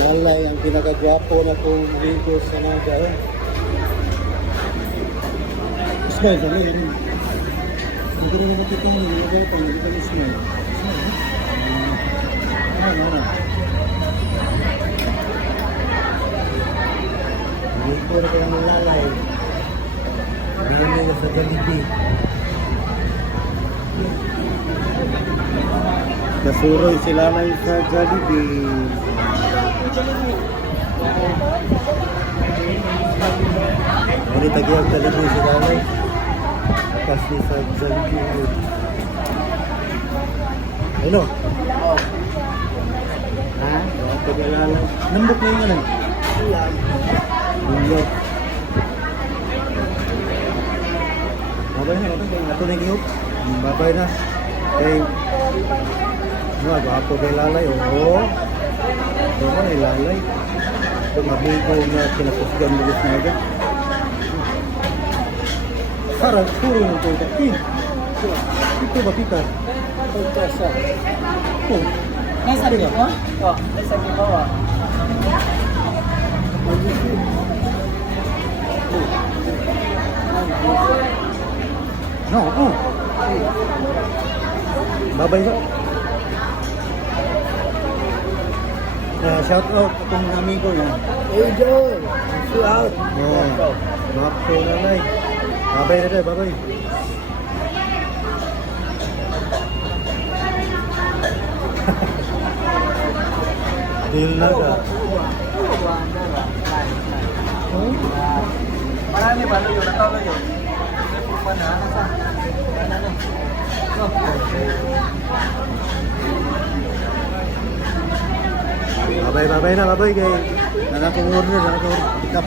Lalay ang pinakagwapo na kong ligo sa naga. Smile kami rin. Hindi rin natin ito mga nagagawa. Hindi kami smile. Ano? Ligo na kayo ng lalay. Marami na sa Jollibee. Nasuroy si lalay sa Jollibee. Ini tadi ang Jollibee si lalay. Kasi sa Jollibee. Ano? Ha? Tadi lalay. Nambok na yun lang. Iya. Babay na, ato na giyok. Babay na. Kay gwapo kay lalay. Oo. Ito ka na lalay. Ito mabigo na kinapusgan mo na agad. Sarap, puro yung ito. Ito ba kita? Ito sa. Oh. Nasa rin ako? Oo, nasa rin ako. No, oh. Babay ba? Shout out itong amigo yan. Hey Joy! Shout out! Oh, bakto na lang. Babay na tayo, babay. Deal na ka. Marami ba yun? Natawag yun? Babay na, babay kay nakakong order, pick up.